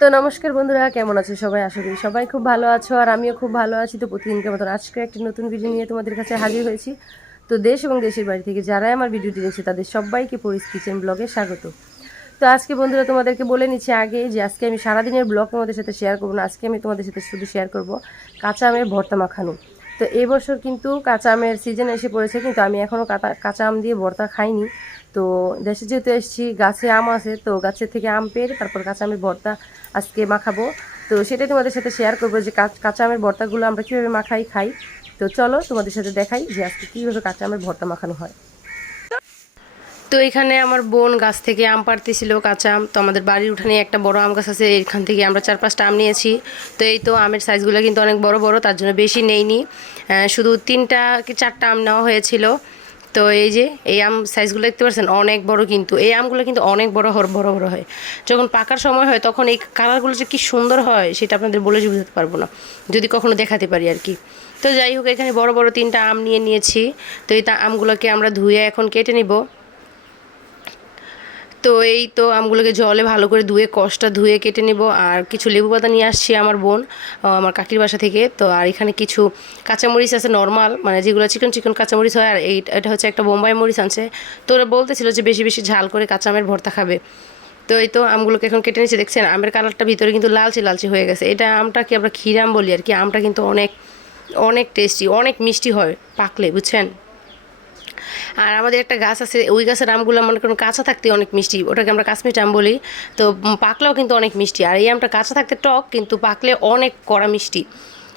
তো নমস্কার বন্ধুরা, কেমন আছো সবাই? আশা করি সবাই খুব ভালো আছো, আর আমিও খুব ভালো আছি। তো প্রতিদিনকে মতন আজকে একটি নতুন ভিডিও নিয়ে তোমাদের কাছে হাজির হয়েছি। তো দেশ এবং দেশের বাড়ি থেকে যারাই আমার ভিডিওটি দেখছে তাদের সবাইকে পরিস কিচেন ব্লগে স্বাগত। তো আজকে বন্ধুরা তোমাদেরকে বলে নিচ্ছি আগে যে আজকে আমি সারাদিনের ব্লগ তোমাদের সাথে শেয়ার করবো না। আজকে আমি তোমাদের সাথে শুধু শেয়ার করব কাঁচা আমের ভর্তা মাখানো। তো এই বছর কিন্তু কাঁচা আমের সিজন এসে পড়েছে, কিন্তু আমি এখনও কাঁচা আম দিয়ে ভর্তা খাইনি। তো দেশে যেহেতু এসেছি, গাছে আম আছে, তো গাছের থেকে আম পেড়ে তারপর কাঁচা আমের ভর্তা আজকে মাখাবো। তো সেটাই তোমাদের সাথে শেয়ার করবো যে কাঁচা আমের ভর্তাগুলো আমরা কীভাবে খাই। তো চলো তোমাদের সাথে দেখাই যে আজকে কীভাবে কাঁচা আমের ভর্তা মাখানো হয়। তো এখানে আমার বোন গাছ থেকে আম পাড়তেছিল কাঁচা আম। তো আমাদের বাড়ির উঠানে একটা বড় আম গাছ আছে, এখান থেকে আমরা 4-5টা আম নিয়েছি। তো এই তো আমের সাইজগুলো কিন্তু অনেক বড় বড়, তার জন্য বেশি নেইনি, শুধু 3টা কি 4টা আম নেওয়া হয়েছিল। তো এই যে এই আম সাইজগুলো দেখতে পাচ্ছেন অনেক বড়, কিন্তু এই আমগুলো কিন্তু অনেক বড় বড় বড় হয়। যখন পাকার সময় হয় তখন এই কালারগুলো যে কী সুন্দর হয় সেটা আপনাদের বলে বুঝতে পারবো না, যদি কখনো দেখাতে পারি আর কি। তো যাই হোক, এখানে বড় বড় 3টা আম নিয়েছি। তো এই আমগুলোকে আমরা ধুয়ে এখন কেটে নিব। তো এই তো আমগুলোকে জলে ভালো করে ধুয়ে কষটা ধুয়ে কেটে নেব। আর কিছু লেবু পাতা নিয়ে আসছি আমার বোন আমার কাকির বাসা থেকে। তো আর এখানে কিছু কাঁচামরিচ আছে নর্মাল, মানে যেগুলো চিকন চিকন কাঁচামরিচ হয়। আর এটা হচ্ছে একটা বোম্বাই মরিচ আনছে। তো ওরা বলতেছিল যে বেশি বেশি ঝাল করে কাঁচা আমের ভর্তা খাবে। তো এই তো আমগুলোকে এখন কেটে নিচ্ছে, দেখছেন আমের কালারটা ভিতরে কিন্তু লালচে লালচে হয়ে গেছে। এটা আমটাকে আমরা ক্ষীরাম বলি আর কি। আমটা কিন্তু অনেক অনেক টেস্টি, অনেক মিষ্টি হয় পাকলে, বুঝছেন। আর আমাদের একটা গাছ আছে, ওই গাছের আমগুলো মনে করুন কাঁচা থাকতে অনেক মিষ্টি, ওটাকে আমরা কাশ্মীর আম বলি। তো পাকলেও কিন্তু অনেক মিষ্টি। আর এই আমটা কাঁচা থাকতে টক, কিন্তু পাকলে অনেক কড়া মিষ্টি।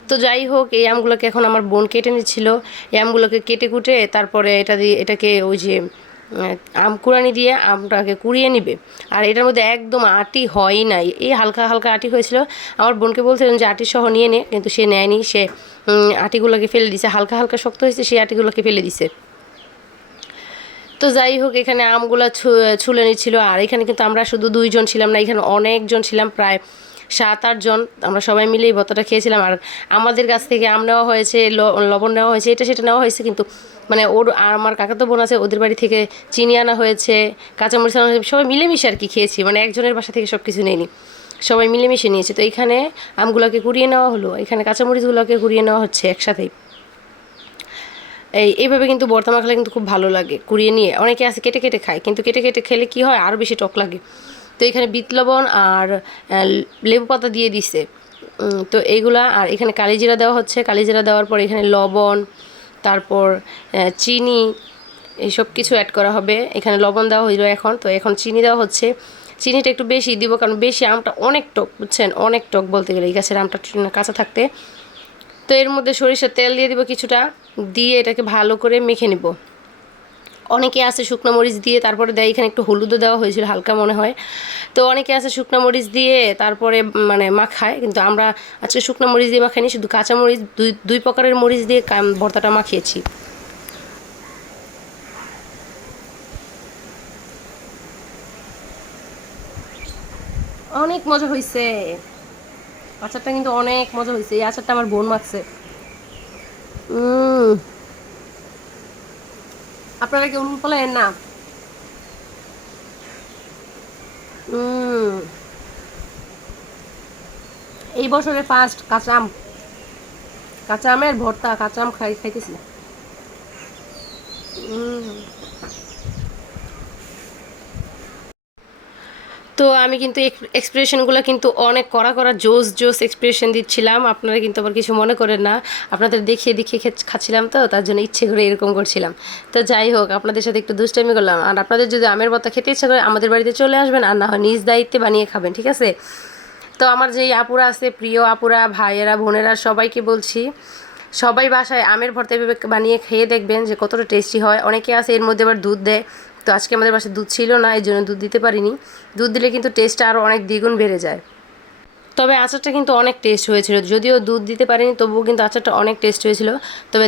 তো যাই হোক, এই আমগুলোকে এখন আমার বোন কেটে নিচ্ছিল। এই আমগুলোকে কেটে কুটে তারপরে এটাকে ওই যে আম কুড়ানি দিয়ে আমটাকে কুড়িয়ে নিবে। আর এটার মধ্যে একদম আটি হয়ই নাই, এই হালকা হালকা আটি হয়েছিল। আমার বোনকে বলছিলেন যে আটি সহ নিয়ে নে, কিন্তু সে নেয়নি। সে আটিগুলোকে ফেলে দিছে, হালকা হালকা শক্ত হয়েছে, সেই আটিগুলোকে ফেলে দিছে। তো যাই হোক, এখানে আমগুলো ছুলে নিচ্ছিল। আর এখানে কিন্তু আমরা শুধু 2জন ছিলাম না, এখানে অনেকজন ছিলাম, প্রায় 7-8 জন। আমরা সবাই মিলে এই ভর্তাটা খেয়েছিলাম। আর আমাদের কাছ থেকে আম নেওয়া হয়েছে, লবণ নেওয়া হয়েছে, এটা সেটা নেওয়া হয়েছে, কিন্তু মানে আর আমার কাকাতো বোন আছে, ওদের বাড়ি থেকে চিনি আনা হয়েছে, কাঁচামরিচ আনা হয়েছে, সবাই মিলেমিশে আর কি খেয়েছি। মানে একজনের বাসা থেকে সব কিছু নেইনি, সবাই মিলেমিশে নিয়েছে। তো এখানে আমগুলোকে কুড়িয়ে নেওয়া হলো, এখানে কাঁচামরিচগুলোকে কুড়িয়ে নেওয়া হচ্ছে একসাথেই। এইভাবে কিন্তু ভর্তা মাখলে কিন্তু খুব ভালো লাগে। কুড়িয়ে নিয়ে অনেকে আছে কেটে কেটে খায়, কিন্তু কেটে কেটে খেলে কি হয়, আরও বেশি টক লাগে। তো এখানে বিট লবণ আর লেবু পাতা দিয়ে দিছে। তো এইগুলা, আর এখানে কালিজিরা দেওয়া হচ্ছে। কালিজিরা দেওয়ার পর এখানে লবণ, তারপর চিনি, এইসব কিছু অ্যাড করা হবে। এখানে লবণ দেওয়া হইলো এখন, তো এখন চিনি দেওয়া হচ্ছে। চিনিটা একটু বেশি দিব, কারণ বেশি আমটা অনেক টক, বুঝছেন, অনেক টক বলতে গেলে এই গাছের আমটা কাঁচা থাকতে। তো এর মধ্যে সরিষার তেল দিয়ে দিব কিছুটা, দিয়ে এটাকে ভালো করে মেখে নিব। অনেকে আছে শুকনো মরিচ দিয়ে তারপরে দেয়, এখানে একটু হলুদও দেওয়া হয়েছিল হালকা মনে হয়। তো অনেকে আছে শুকনো মরিচ দিয়ে তারপরে মানে মাখায়, কিন্তু আমরা আজকে শুকনো মরিচ দিয়ে মাখাইনি, শুধু কাঁচা মরিচ, দুই প্রকারের মরিচ দিয়ে ভর্তাটা মাখিয়েছি। অনেক মজা হয়েছে, আচারটা কিন্তু অনেক মজা হয়েছে। এই আচারটা আমার বোন মাখছে। আপনারা কি অনুন ফলেন না? এই বছরের ফার্স্ট কাঁচা আমের ভর্তা, কাঁচা আম খাইতেছি। তো আমি কিন্তু এক্সপ্রেশনগুলো কিন্তু অনেক কড়া কড়া জোস জোস এক্সপ্রেশন দিচ্ছিলাম, আপনারা কিন্তু আবার কিছু মনে করেন না। আপনাদের দেখিয়ে দেখিয়ে খাচ্ছিলাম, তো তার জন্য ইচ্ছে করে এরকম করছিলাম। তো যাই হোক, আপনাদের সাথে একটু দুষ্টামি করলাম। আর আপনাদের যদি আমের ভর্তা খেতে ইচ্ছা করে আমাদের বাড়িতে চলে আসবেন, আর না হয় নিজ দায়িত্বে বানিয়ে খাবেন, ঠিক আছে। তো আমার যেই আপুরা আছে, প্রিয় আপুরা, ভাইয়েরা, বোনেরা, সবাইকে বলছি, সবাই বাসায় আমের ভর্তা এভাবে বানিয়ে খেয়ে দেখবেন যে কতটা টেস্টি হয়। অনেকে আছে এর মধ্যে আবার দুধ দেয়, তো আজকে আমাদের বাসায় দুধ ছিল না, এই জন্য দুধ দিতে পারিনি। দুধ দিলে কিন্তু টেস্টটা আরও অনেক দ্বিগুণ বেড়ে যায়। তবে আচারটা কিন্তু অনেক টেস্ট হয়েছিল, যদিও দুধ দিতে পারিনি তবুও কিন্তু আচারটা অনেক টেস্ট হয়েছিল। তবে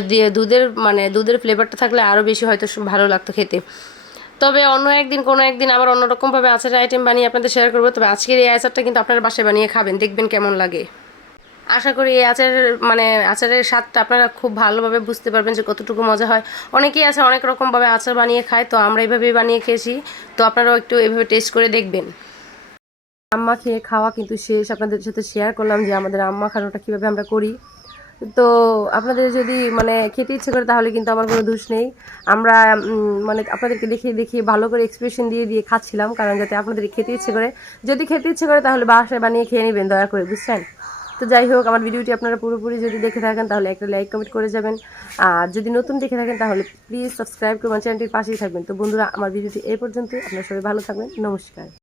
দুধের ফ্লেভারটা থাকলে আরও বেশি হয়তো ভালো লাগতো খেতে। তবে অন্য একদিন কোনো একদিন আবার অন্যরকমভাবে আচারের আইটেম বানিয়ে আপনাদের শেয়ার করবো। তবে আজকের এই আচারটা কিন্তু আপনারা বাসায় বানিয়ে খাবেন, দেখবেন কেমন লাগে। আশা করি এই আচারের স্বাদটা আপনারা খুব ভালোভাবে বুঝতে পারবেন যে কতটুকু মজা হয়। অনেকেই আছে অনেক রকমভাবে আচার বানিয়ে খায়, তো আমরা এইভাবেই বানিয়ে খেয়েছি। তো আপনারাও একটু এভাবে টেস্ট করে দেখবেন। আম্মা খেয়ে খাওয়া কিন্তু শেষ, আপনাদের সাথে শেয়ার করলাম যে আমাদের আম্মা খানোটা কীভাবে আমরা করি। তো আপনাদের যদি মানে খেতে ইচ্ছে করে তাহলে কিন্তু আমার কোনো দোষ নেই। আমরা মানে আপনাদেরকে দেখিয়ে দেখিয়ে ভালো করে এক্সপ্রেশন দিয়ে দিয়ে খাচ্ছিলাম, কারণ যাতে আপনাদের খেতে ইচ্ছে করে। যদি খেতে ইচ্ছে করে তাহলে বাসায় বানিয়ে খেয়ে নেবেন দয়া করে, বুঝছেন? তো যাই হোক, আমার ভিডিওটি আপনারা পুরোপুরি যদি দেখে থাকেন তাহলে একটা লাইক কমেন্ট করে যাবেন, আর যদি নতুন দেখে থাকেন তাহলে প্লিজ সাবস্ক্রাইব করে আমার চ্যানেলটির পাশেই থাকবেন। তো বন্ধুরা, আমার ভিডিওটি এই পর্যন্তই। আপনারা সবাই ভালো থাকবেন। নমস্কার।